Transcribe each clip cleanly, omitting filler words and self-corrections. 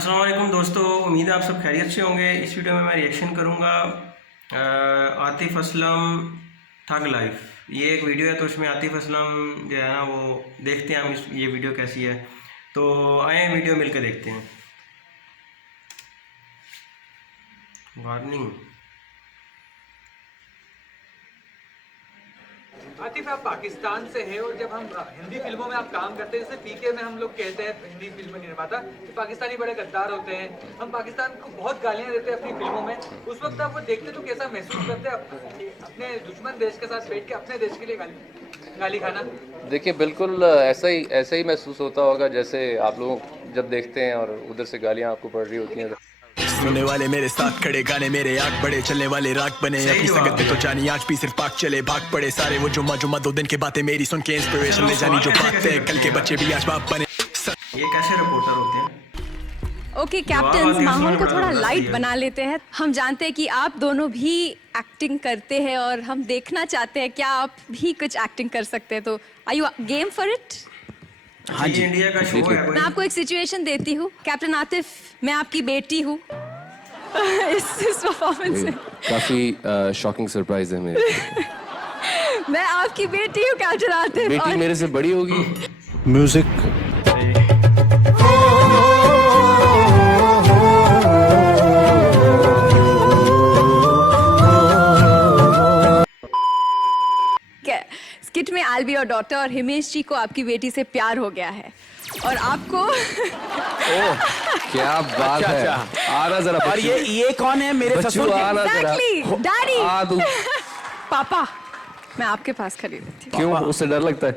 अस्सलाम वालेकुम दोस्तों, उम्मीद है आप सब खैरियत से होंगे। इस वीडियो में मैं रिएक्शन करूंगा आतिफ असलम थग लाइफ। ये एक वीडियो है तो इसमें आतिफ असलम जो है ना वो देखते हैं हम ये वीडियो कैसी है। तो आए वीडियो मिलकर देखते हैं। वार्निंग। आतिफ, आप पाकिस्तान से हैं और जब हम हिंदी फिल्मों में आप काम करते हैं, जैसे पीके में हम लोग कहते हैं हिंदी फिल्म निर्माता कि पाकिस्तानी बड़े गद्दार होते हैं, हम पाकिस्तान को बहुत गालियां देते हैं अपनी फिल्मों में। उस वक्त आप वो देखते तो कैसा महसूस करते हैं अपने दुश्मन देश के साथ बैठ के अपने देश के लिए गाली खाना? देखिए, बिल्कुल ऐसा ही महसूस होता होगा जैसे आप लोग जब देखते हैं और उधर से गालियां आपको पड़ रही होती हैं। सुनने वाले मेरे साथ खड़े, गाने मेरे आग बड़े, चलने वाले राग बने, अपनी संगत पे तो जानी आज भी सिर्फ पाक चले, भाग पड़े सारे वो जुम्मा 2 दिन के बातें मेरी सुन के इंस्पिरेशन ले जानी जो बात है, कल के बच्चे भी आज बाप बने। ये कैसे रिपोर्टर होते हैं? ओके कैप्टन, माहौल को थोड़ा लाइट बना लेते हैं। हम जानते हैं कि आप दोनों भी एक्टिंग करते हैं और हम देखना चाहते हैं क्या आप भी कुछ एक्टिंग कर सकते हैं, तो are you game for it? हाँ जी, इंडिया का शो है। मैं आपको एक सिचुएशन देती हूँ। कैप्टन आतिफ, मैं आपकी बेटी हूँ। इस परफॉर्मेंस में काफी शॉकिंग सरप्राइज है मेरे। मैं आपकी बेटी हूँ कैप्टन आतिफ। बेटी मेरे से बड़ी होगी। म्यूजिक स्किट में आल बी योर डॉटर और हिमेश जी को आपकी बेटी से प्यार हो गया है और आपको ओह, क्या बात है। आ रहा जरा। और ये कौन है? मेरे ससुर। Exactly daddy. आ तू। पापा, मैं आपके पास खड़ी रहती हूँ। क्यों? उससे डर लगता है?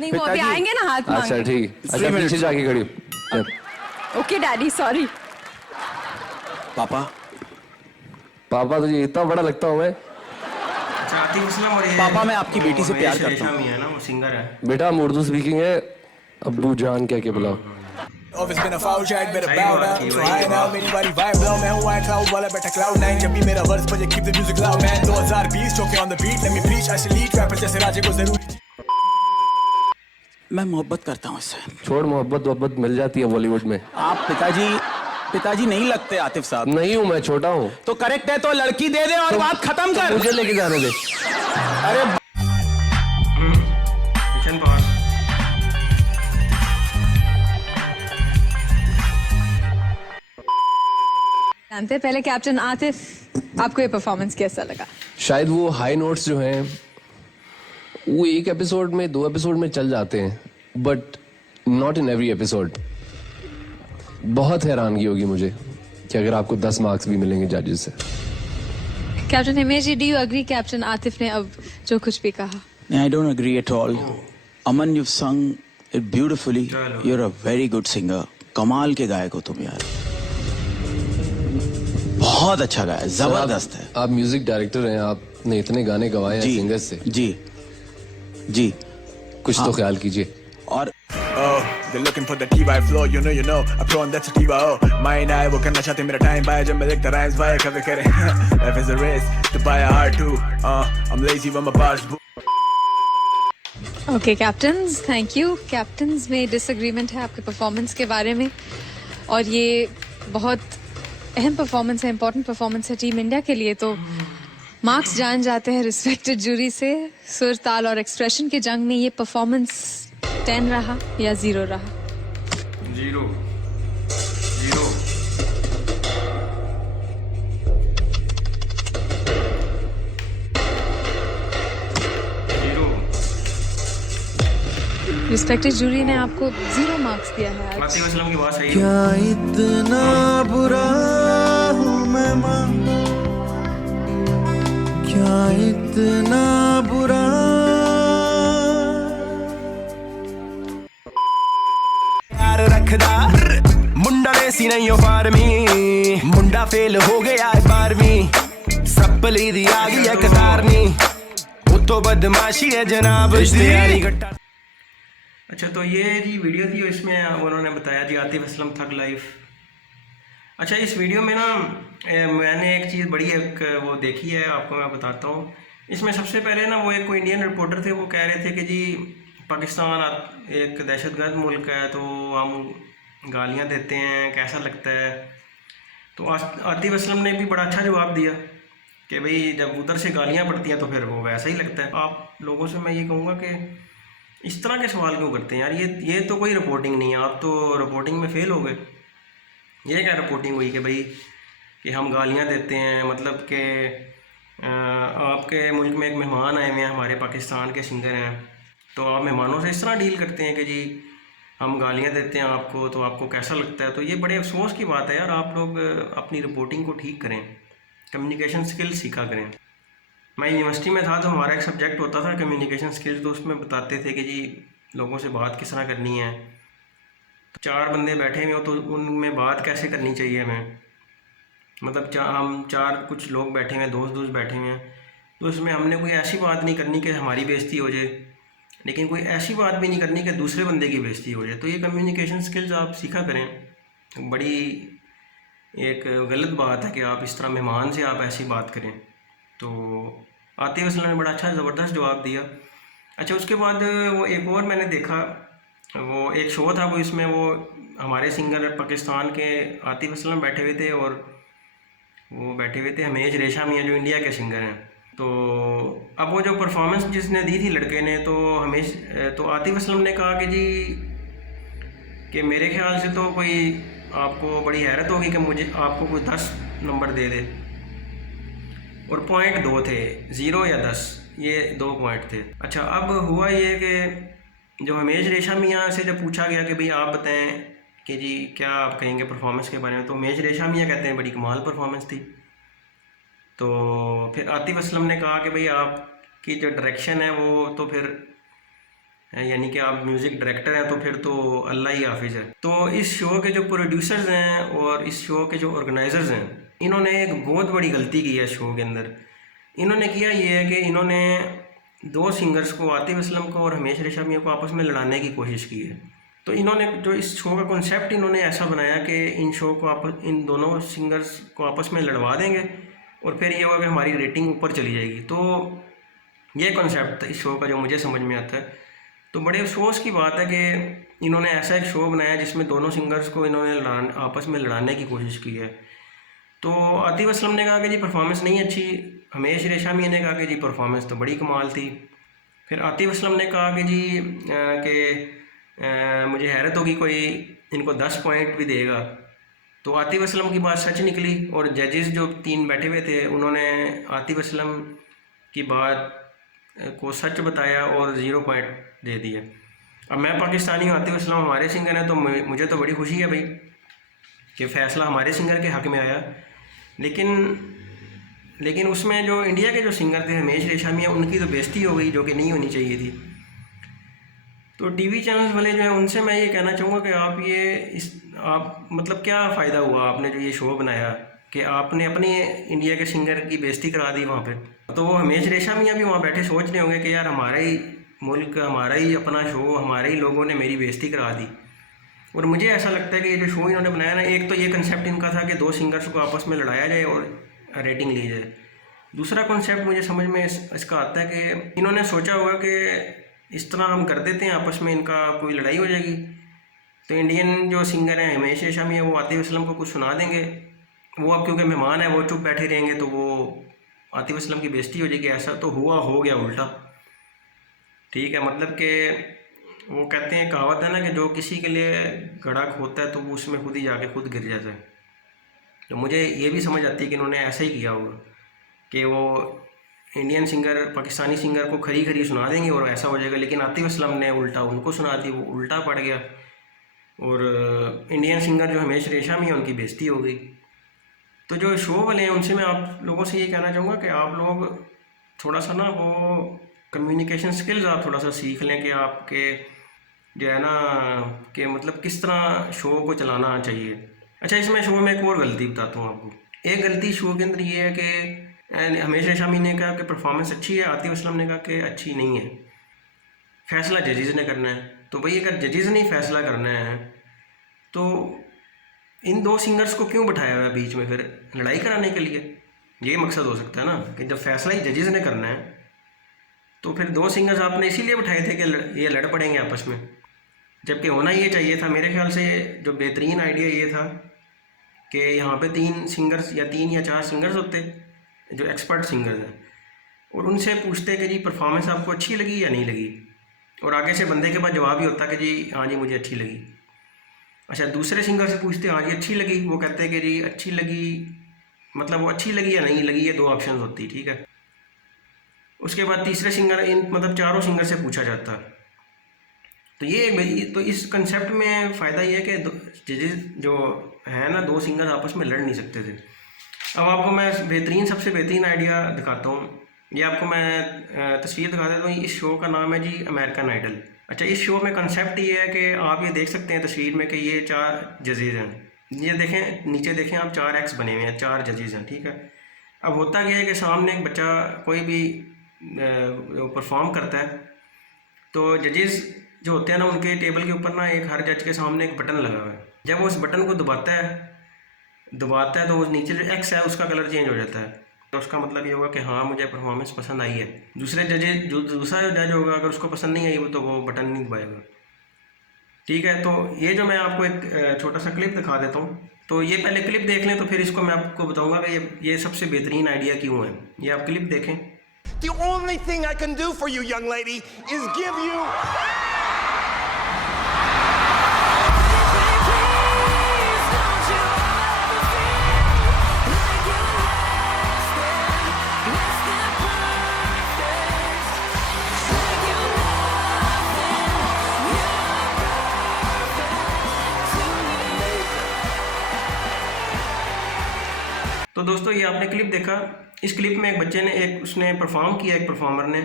नहीं, वो अभी आएंगे ना हाथ मांगने। अच्छा ठीक। अच्छा पीछे जाके खड़ी हो। Okay daddy, sorry. पापा पापा तुझे इतना बड़ा लगता हूँ मैं? अच्छा, आतिफ असलम और ये पापा, मैं आपकी बेटी से प्यार करता हूँ। है ना, वो सिंगर है। बेटा हम उर्दू स्पीकिंग है, अब्बू जान कह के बुलाओ। Office been a foul jack, better bow down. So high now, मेरी बारी vibe low, मैं हूँ cloud वाला better cloud 9 जब भी मेरा वर्स बजे keep the music loud man. 2020 choke on the beat, let me preach, I should lead rapper जैसे राजे को जरूरी। मैं मोहब्बत करता हूँ इससे। छोड़, मोहब्बत मिल जाती है बॉलीवुड में। आप पिताजी नहीं लगते आतिफ साहब। नहीं हूँ, मैं छोटा हूँ। तो करेक्ट है, तो लड़की दे दे और बात खत्म कर। मुझे लेके जाने दे। अरे किशन पास। जानते हैं पहले कैप्टन आतिफ, आपको ये परफॉर्मेंस कैसा लगा? शायद वो हाई नोट्स जो हैं वो एक एपिसोड में 2 एपिसोड में चल जाते हैं, but not in every episode. बहुत हैरानगी होगी मुझे कि अगर आपको 10 मार्क्स भी मिलेंगे जजेस से। Captain Himesh ji, do you agree captain Atif ने अब जो कुछ भी कहा? I don't agree at all. Aman, you've sung it beautifully. You're a very good singer. कमाल के गायक हो तुम यार, बहुत अच्छा गाया, जबरदस्त है। आप म्यूजिक डायरेक्टर हैं, आपने इतने गाने गवाए हैं सिंगर्स से। जी कुछ तो ख्याल कीजिए। और They're looking for the T-by flow, you know, a pro and that's a T-by oh. Mine I वो करना चाहते मेरा टाइम बाय जब मैं देखता rhymes बाय कभी करे। Life is a race to buy a heart too. I'm lazy when my bars book. Okay captains, thank you. Captains में डिसएग्रीमेंट है आपके परफॉर्मेंस के बारे में, और ये बहुत अहम परफॉर्मेंस है, इंपॉर्टेंट परफॉर्मेंस है टीम इंडिया के लिए। तो मार्क्स जान जाते हैं रिस्पेक्टेड जूरी से। सुर, ताल और एक्सप्रेशन के जंग में ये परफॉर्मेंस 10 रहा या 0 रहा? 0 रिस्पेक्टेड जूरी ने आपको 0 मार्क्स दिया है आज। आतिफ असलम की बात सही है। क्या इतना बुरा हूँ मैं माँ, क्या इतना बुरा। यार रखदा मुंडा देसी नहीं हो फार्मी, मुंडा फेल हो गया है 12वीं, सप्पली दी आ गई है कतारनी, उतो बदमाशी है जनाब दी। अच्छा, तो ये जी वीडियो थी, इसमें उन्होंने बताया जी आतिफ असलम थग लाइफ। अच्छा, इस वीडियो में ना मैंने एक चीज़ बड़ी एक वो देखी है, आपको मैं बताता हूँ इसमें सबसे पहले ना वो एक कोई इंडियन रिपोर्टर थे, वो कह रहे थे कि जी पाकिस्तान एक दहशतगर्द मुल्क है, तो हम गालियाँ देते हैं, कैसा लगता है। तो आतिफ असलम ने भी बड़ा अच्छा जवाब दिया कि भाई जब उधर से गालियाँ पड़ती हैं तो फिर वो वैसा ही लगता है। आप लोगों से मैं ये कहूँगा कि इस तरह के सवाल क्यों करते हैं यार, ये तो कोई रिपोर्टिंग नहीं है, आप तो रिपोर्टिंग में फ़ेल हो गए। ये क्या रिपोर्टिंग हुई कि भाई कि हम गालियाँ देते हैं, मतलब कि आपके मुल्क में एक मेहमान आए हुए हैं, हमारे पाकिस्तान के सिंगर हैं, तो आप मेहमानों से इस तरह डील करते हैं कि जी हम गालियाँ देते हैं आपको, तो आपको कैसा लगता है। तो ये बड़े अफसोस की बात है यार, आप लोग अपनी रिपोर्टिंग को ठीक करें, कम्युनिकेशन स्किल्स सीखा करें। मैं यूनिवर्सिटी में था तो हमारा एक सब्जेक्ट होता था कम्युनिकेशन स्किल्स, तो उसमें बताते थे कि जी लोगों से बात किस तरह करनी है। तो 4 बंदे बैठे हुए हो तो उनमें बात कैसे करनी चाहिए हमें, मतलब हम 4 कुछ लोग बैठे हुए हैं, दोस्त बैठे हुए हैं, तो उसमें हमने कोई ऐसी बात नहीं करनी कि हमारी बेइज्जती हो जाए, लेकिन कोई ऐसी बात भी नहीं करनी कि दूसरे बंदे की बेइज्जती हो जाए। तो ये कम्युनिकेशन स्किल्स आप सीखा करें। बड़ी एक गलत बात है कि आप इस तरह मेहमान से आप ऐसी बात करें। तो आतिफ असलम ने बड़ा अच्छा ज़बरदस्त जवाब दिया। अच्छा, उसके बाद वो एक और मैंने देखा, वो एक शो था, वो इसमें वो हमारे सिंगर पाकिस्तान के आतिफ असलम बैठे हुए थे और वो बैठे हुए थे हमेश रेशमिया जो इंडिया के सिंगर हैं। तो अब वो जो परफॉर्मेंस जिसने दी थी लड़के ने, तो आतिफ असलम ने कहा कि जी कि मेरे ख्याल से तो कोई आपको बड़ी हैरत होगी कि मुझे आपको कोई 10 नंबर दे दे, और पॉइंट 2 थे, 0 या 10, ये 2 पॉइंट थे। अच्छा, अब हुआ ये कि जो हमेश रेशमिया से जब पूछा गया कि भाई आप बताएं कि जी क्या आप कहेंगे परफॉर्मेंस के बारे में, तो हमेश रेशमिया कहते हैं बड़ी कमाल परफॉर्मेंस थी। तो फिर आतिफ असलम ने कहा कि भाई आपकी जो डायरेक्शन है वो तो फिर यानी कि आप म्यूज़िक डायरेक्टर हैं, तो फिर तो अल्लाह ही हाफिज़ है। तो इस शो के जो प्रोड्यूसर्स हैं और इस शो के जो ऑर्गेनाइजर्स हैं, इन्होंने एक बहुत बड़ी गलती की है शो के अंदर। इन्होंने किया ये है कि इन्होंने 2 सिंगर्स को, आतिफ असलम को और हमेश रेशमिया को, आपस में लड़ाने की कोशिश की है। तो इन्होंने जो इस शो का कॉन्सेप्ट इन्होंने ऐसा बनाया कि इन दोनों सिंगर्स को आपस में लड़वा देंगे और फिर ये होगा कि हमारी रेटिंग ऊपर चली जाएगी। तो ये कॉन्सेप्ट इस शो का जो मुझे समझ में आता है। तो बड़े अफसोस की बात है कि इन्होंने ऐसा एक शो बनाया जिसमें दोनों सिंगर्स को इन्होंने आपस में लड़ाने की कोशिश की है। तो आतिफ असलम ने कहा कि जी परफॉर्मेंस नहीं अच्छी, हमेश रेशमिया ने कहा कि जी परफॉर्मेंस तो बड़ी कमाल थी। फिर आतिफ असलम ने कहा कि जी मुझे हैरत होगी कोई इनको 10 पॉइंट भी देगा। तो आतिफ असलम की बात सच निकली और जजेस जो 3 बैठे हुए थे उन्होंने आतिफ असलम की बात को सच बताया और 0 पॉइंट दे दिए। अब मैं पाकिस्तानी हूँ, आतिफ असलम हमारे सिंगर हैं, तो मुझे तो बड़ी खुशी है भाई कि फ़ैसला हमारे सिंगर के हक़ में आया। लेकिन उसमें जो इंडिया के जो सिंगर थे हमेश रेशमिया, उनकी तो बेइज्जती हो गई जो कि नहीं होनी चाहिए थी। तो टीवी चैनल्स वाले जो हैं उनसे मैं ये कहना चाहूँगा कि आप मतलब क्या फ़ायदा हुआ आपने जो ये शो बनाया कि आपने अपने इंडिया के सिंगर की बेइज्जती करा दी वहाँ पे। तो वो हमेश रेशमिया भी वहाँ बैठे सोच रहे होंगे कि यार हमारा ही मुल्क, हमारा ही अपना शो, हमारे ही लोगों ने मेरी बेइज्जती करा दी। और मुझे ऐसा लगता है कि ये जो शो इन्होंने बनाया ना, एक तो ये कंसेप्ट इनका था कि 2 सिंगर्स को आपस में लड़ाया जाए और रेटिंग ली जाए। दूसरा कॉन्सेप्ट मुझे समझ में इसका आता है कि इन्होंने सोचा होगा कि इस तरह हम कर देते हैं आपस में, इनका कोई लड़ाई हो जाएगी तो इंडियन जो सिंगर हैं हमेश रेशमिया वो आतिफ असलम को कुछ सुना देंगे, वो अब क्योंकि मेहमान है वो चुप बैठे रहेंगे तो वो आतिफ असलम की बेइज्जती हो जाएगी। ऐसा तो हो गया उल्टा, ठीक है। मतलब कि वो कहते हैं, कहावत है ना कि जो किसी के लिए गड्ढा खोदता है तो वो उसमें खुद ही जाके खुद गिर जाता है। तो मुझे ये भी समझ आती है कि इन्होंने ऐसा ही किया होगा कि वो इंडियन सिंगर पाकिस्तानी सिंगर को खरी सुना देंगे और ऐसा हो जाएगा। लेकिन आतिफ असलम ने उल्टा उनको सुना दी, वो उल्टा पड़ गया और इंडियन सिंगर जो हमेश रेशमिया उनकी बेइज्जती हो गई। तो जो शो वाले हैं उनसे मैं आप लोगों से ये कहना चाहूँगा कि आप लोग थोड़ा सा ना वो कम्युनिकेशन स्किल्स आप थोड़ा सा सीख लें कि आपके जो है ना कि मतलब किस तरह शो को चलाना चाहिए। अच्छा, इसमें शो में एक और गलती बताता हूँ आपको। एक गलती शो के अंदर ये है कि हमेश रेशमिया ने कहा कि परफॉर्मेंस अच्छी है, आतिफ असलम ने कहा कि अच्छी नहीं है। फ़ैसला जजेस ने करना है। तो भाई अगर जजेस ने फ़ैसला करना है तो इन 2 सिंगर्स को क्यों बिठाया हुआ है बीच में, फिर लड़ाई कराने के लिए? ये मकसद हो सकता है ना कि जब फ़ैसला ही जजेस ने करना है तो फिर 2 सिंगर्स आपने इसीलिए बिठाए थे कि ये लड़ पड़ेंगे आपस में, जबकि होना ये चाहिए था। मेरे ख्याल से जो बेहतरीन आइडिया ये था कि यहाँ पे 3 सिंगर्स या 3 या 4 सिंगर्स होते जो एक्सपर्ट सिंगर्स हैं, और उनसे पूछते कि जी परफॉर्मेंस आपको अच्छी लगी या नहीं लगी, और आगे से बंदे के पास जवाब ही होता कि जी हाँ जी मुझे अच्छी लगी। अच्छा, दूसरे सिंगर से पूछते हाँ जी अच्छी लगी, वो कहते कि जी अच्छी लगी, मतलब वो अच्छी लगी या नहीं लगी, ये 2 ऑप्शन होती, ठीक है। उसके बाद तीसरे सिंगर, इन मतलब चारों सिंगर से पूछा जाता। तो तो इस कंसेप्ट में फ़ायदा ये है कि जजेस जो है ना, 2 सिंगर आपस में लड़ नहीं सकते थे। अब आपको मैं सबसे बेहतरीन आइडिया दिखाता हूँ। ये आपको मैं तस्वीर दिखा देता हूँ। इस शो का नाम है जी अमेरिकन आइडल। अच्छा, इस शो में कंसेप्ट ये है कि आप ये देख सकते हैं तस्वीर में कि ये 4 जजेस हैं। ये देखें, नीचे देखें आप, 4 एक्स बने हुए हैं, 4 जजेस हैं, ठीक है। अब होता क्या है कि सामने एक बच्चा कोई भी परफॉर्म करता है, तो जजेस जो होते हैं ना, उनके टेबल के ऊपर ना एक हर जज के सामने एक बटन लगा हुआ है। जब वो उस बटन को दबाता है तो उस नीचे जो एक्स है उसका कलर चेंज हो जाता है। तो उसका मतलब ये होगा कि हाँ मुझे परफॉर्मेंस पसंद आई है। दूसरा जज होगा, अगर उसको पसंद नहीं आई तो वो बटन नहीं दबाएगा, ठीक है। तो ये जो मैं आपको एक छोटा सा क्लिप दिखा देता हूँ, तो ये पहले क्लिप देख लें, तो फिर इसको मैं आपको बताऊँगा कि ये सबसे बेहतरीन आइडिया क्यों है। ये आप क्लिप देखें। The only thing I can do for you, young lady, is give you... तो दोस्तों, ये आपने क्लिप देखा। इस क्लिप में एक बच्चे ने उसने परफॉर्म किया, एक परफॉर्मर ने,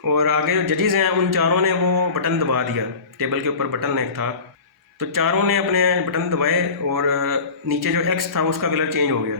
और आगे जो जजेस हैं उन चारों ने वो बटन दबा दिया। टेबल के ऊपर बटन एक था, तो चारों ने अपने बटन दबाए और नीचे जो एक्स था उसका कलर चेंज हो गया,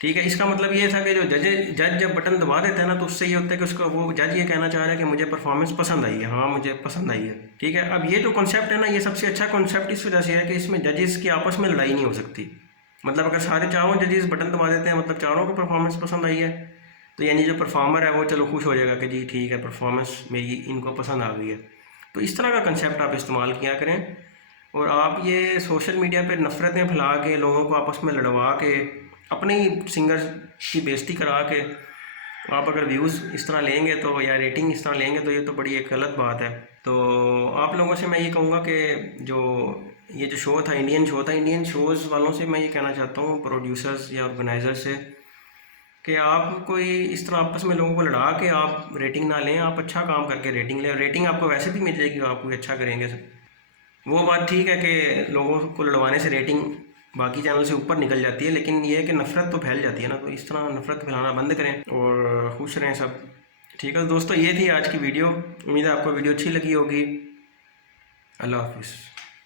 ठीक है। इसका मतलब ये था कि जो जज जब बटन दबा देता है ना, तो उससे ये होता है कि उसका वो जज ये कहना चाह रहा है कि मुझे परफॉर्मेंस पसंद आई है, हाँ मुझे पसंद आई है, ठीक है। अब ये जो कॉन्सेप्ट है ना, ये सबसे अच्छा कॉन्सेप्ट इस वजह से है कि इसमें जजेस की आपस में लड़ाई नहीं हो सकती। मतलब अगर सारे चारों जजेस बटन दबा देते हैं, मतलब चारों को परफॉर्मेंस पसंद आई है, तो यानी जो परफॉर्मर है वो चलो खुश हो जाएगा कि जी ठीक है, परफॉर्मेंस मेरी इनको पसंद आ गई है। तो इस तरह का कंसेप्ट आप इस्तेमाल किया करें, और आप ये सोशल मीडिया पे नफ़रतें फैला के, लोगों को आपस में लड़वा के, अपने ही सिंगर की बेइज्जती करा के आप अगर व्यूज़ इस तरह लेंगे तो, या रेटिंग इस तरह लेंगे, तो ये तो बड़ी एक गलत बात है। तो आप लोगों से मैं ये कहूँगा कि ये जो शो था, इंडियन शो था, इंडियन शोज़ वालों से मैं ये कहना चाहता हूँ, प्रोड्यूसर्स या ऑर्गेनाइज़र से, कि आप कोई इस तरह आपस में लोगों को लड़ा के आप रेटिंग ना लें। आप अच्छा काम करके रेटिंग लें, रेटिंग आपको वैसे भी मिल जाएगी, आप कोई अच्छा करेंगे। वो बात ठीक है कि लोगों को लड़वाने से रेटिंग बाकी चैनल से ऊपर निकल जाती है, लेकिन ये है कि नफ़रत तो फैल जाती है ना। तो इस तरह नफ़रत फैलाना बंद करें और खुश रहें सब, ठीक है दोस्तों। ये थी आज की वीडियो। उम्मीद है आपको वीडियो अच्छी लगी होगी। अल्लाह हाफिज़।